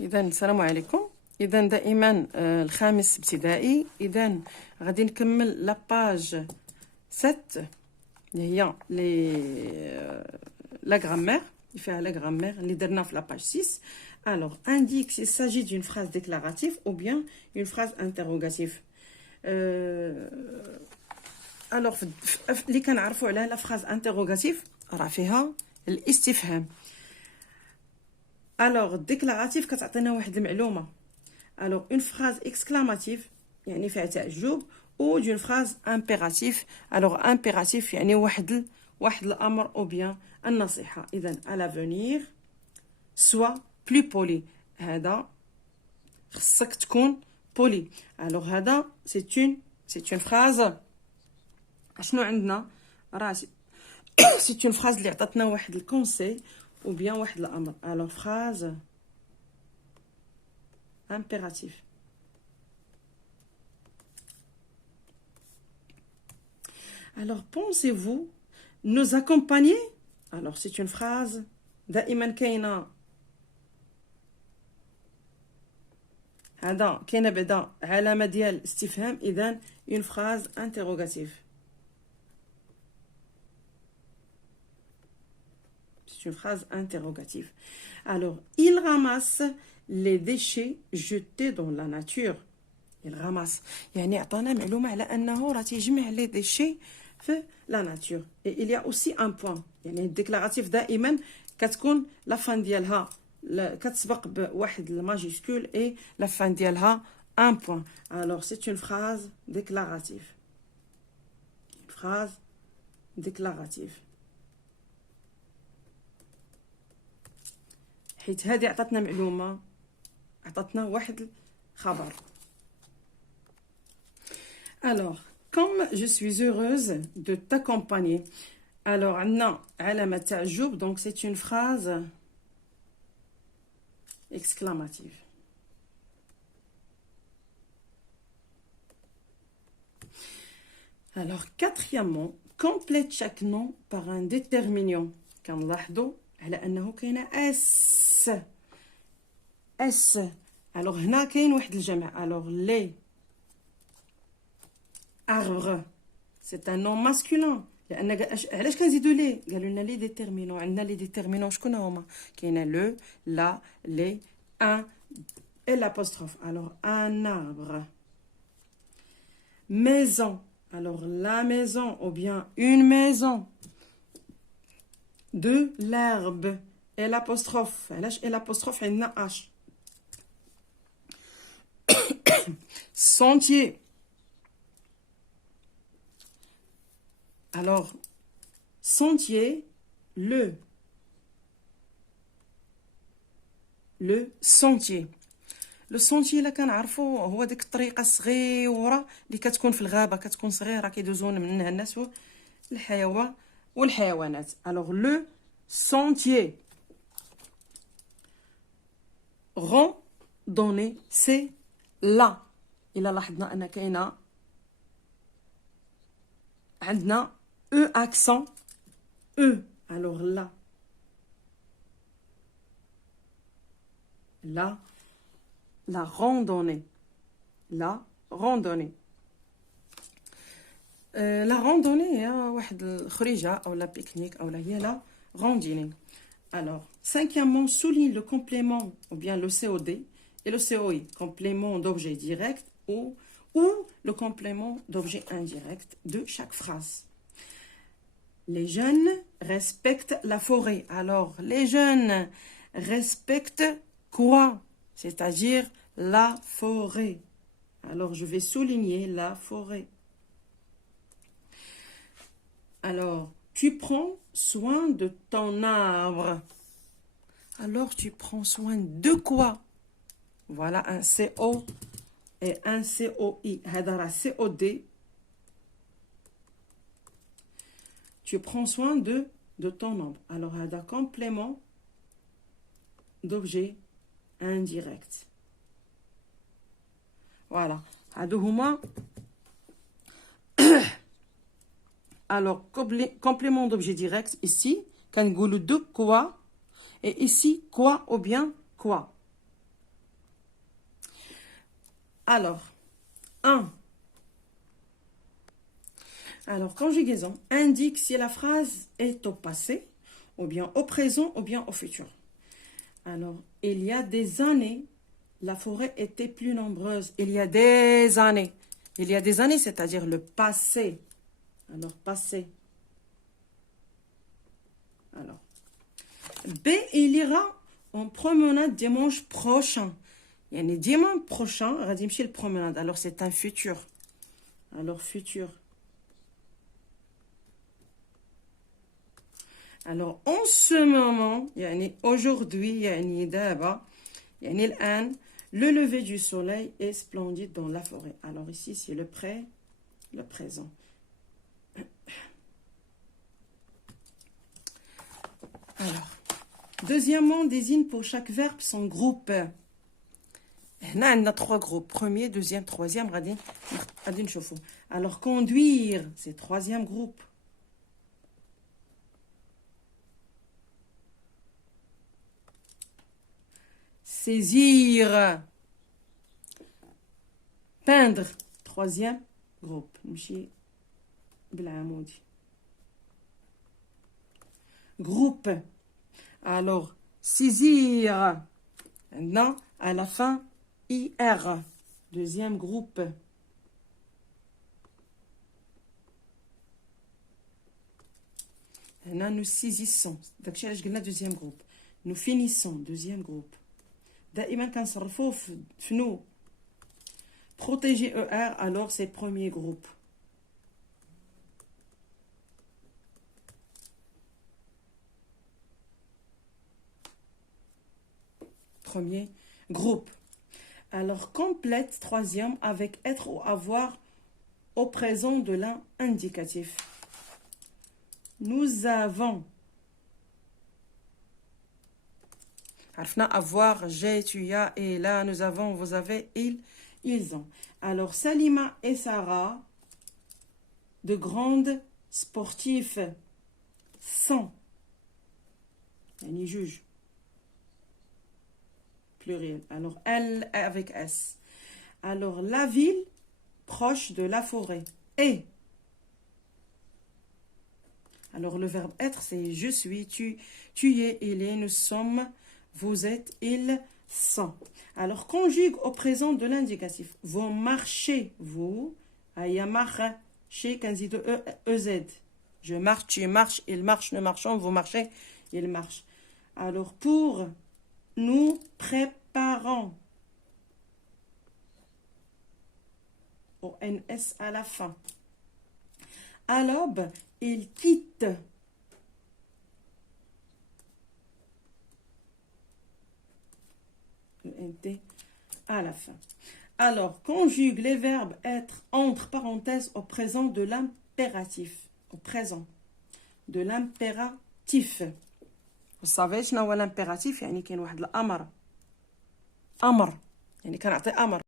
إذا السلام عليكم. إذا دائما الخامس ابتدائي. إذا غادي نكمل لاباج 7 اللي هي لا غرامير اللي فيها لا غرامير اللي درنا في لاباج 6. Alors, indique s'il s'agit d'une phrase déclarative ou bien une phrase interrogative. Alors, اللي كنعرفوا على لا phrase interrogative راه فيها الاستفهام. Alors, déclarative كتعطينا واحد المعلومة. Alors, une phrase exclamative يعني فيها تعجب ou d'une phrase impérative. Alors, impératif يعني واحد الأمر ou bien النصيحة. إذن à l'avenir soit plus poli. هذا خصك تكون poli. Alors, هذا c'est une phrase. شنو عندنا؟ راه c'est une phrase اللي عطاتنا واحد الكونسي ou bien واحد الأمر. Alors, phrase impérative. Alors, pensez-vous nous accompagner? Alors, c'est une phrase دائما كاينة هذا كاينة بعدا علامة ديال استفهام. إذن une phrase interrogative. C'est une phrase interrogative. Alors, il ramasse les déchets jetés dans la nature. Il ramasse يعني عطانا معلومة على أنه راه تيجمع لي ديشي في لا ناتور. et il y a aussi un point يعني الديكلاراتيف دائما كتكون لا فان ديالها كتسبق بواحد الماجيسكول et لا فان ديالها un point. Alors c'est une phrase déclarative. Une phrase déclarative. حيت هذه عطاتنا معلومة عطاتنا واحد الخبر. Alors, comme je suis heureuse de t'accompagner. Alors, عندنا علامة تعجب, donc c'est une phrase exclamative. Alors, quatrièmement, complète chaque nom par un déterminant. كنلاحظوا على أنه كاينة اس. Alors, هنا كاين واحد الجمع. Alors, les arbre, c'est un nom masculin. لأن علاش كنزيدو لي؟ قالوا لنا لي ديتيرمينون. عندنا لي ديتيرمينون شكون هما؟ كاينه لو لا لي ان et l'apostrophe. Alors un arbre. Maison. Alors la maison ou bien une maison. De l'herbe et l'apostrophe. علاش et l'apostrophe عندنا h. Sentier. Alors, sentier, le sentier. لو سونتي اللي كنعرفوا هو ديك الطريقه الصغيره اللي كتكون في الغابه كتكون صغيره كيدوزون منها الناس والحيوانات. alors le sentier. randonnée c'est là. الا لاحظنا ان كاينه عندنا E accent E. Alors là. La randonnée. La randonnée. La randonnée هي واحد الخريجة أو la pique-nique أو هي la randonnée. Alors, cinquièmement, souligne le complément ou bien le COD et le COI, complément d'objet direct ou le complément d'objet indirect de chaque phrase. Les jeunes respectent la forêt. Alors, les jeunes respectent quoi? C'est-à-dire la forêt. Alors, je vais souligner la forêt. Alors, tu prends soin de ton arbre. Alors, tu prends soin de quoi? Voilà un CO et un COI. هذا COD. Tu prends soin de ton arbre. Alors, هذا complément d'objet indirect. Voilà. هادو هما. Alors, complément d'objet direct ici. كنقولوا de quoi. Et ici, quoi ou bien quoi. Alors, 1. Alors, conjugaison indique si la phrase est au passé, ou bien au présent, ou bien au futur. Alors, il y a des années, la forêt était plus nombreuse. Il y a des années. Il y a des années, c'est-à-dire le passé. Alors, passé. Alors, B, il ira en promenade dimanche prochain. Il y a un dimanche prochain, غادي يمشي promenade. Alors, c'est un futur. Alors, futur. Alors, en ce moment, يعني aujourd'hui, يعني دابا, يعني الآن, le lever du soleil est splendide dans la forêt. Alors, ici, c'est le présent. Alors, deuxièmement, désigne pour chaque verbe son groupe. On a 3 groupes. Premier, deuxième, troisième. Alors, conduire, c'est troisième groupe. Saisir. Peindre, troisième groupe. Groupe. Alors, saisir. Maintenant, à la fin, IR. Deuxième groupe. Maintenant, nous saisissons. Donc, deuxième groupe. Nous finissons. Deuxième groupe. دائما كنصرفوه في نو. Protéger ER, alors c'est premier groupe. Premier groupe. Alors, complète troisième avec être ou avoir au présent de l'indicatif. Nous avons. عرفنا avoir, j'ai, tu as, et là, nous avons, vous avez, ils ont. Alors, Salima et Sarah, de grandes sportifs, sont. Yani juge. Pluriel. Alors, elle avec S. Alors, la ville, proche de la forêt. Et. Alors, le verbe être, c'est je suis, tu es, il est, nous sommes, vous êtes, ils sont. Alors, conjugue au présent de l'indicatif. Vous marchez, vous. Aya marchez, kanzido EZ. Je marche, tu marches, il marche, nous marchons, vous marchez, il marche. Alors, pour nous préparons. ONS à la fin. À l'aube, il quitte. ENT à la fin. Alors, conjugue les verbes être entre parenthèses au présent de l'impératif. Au présent de l'impératif. Vous savez شنو هو l'impératif؟ يعني كاين واحد الأمر. أمر يعني كنعطي أمر.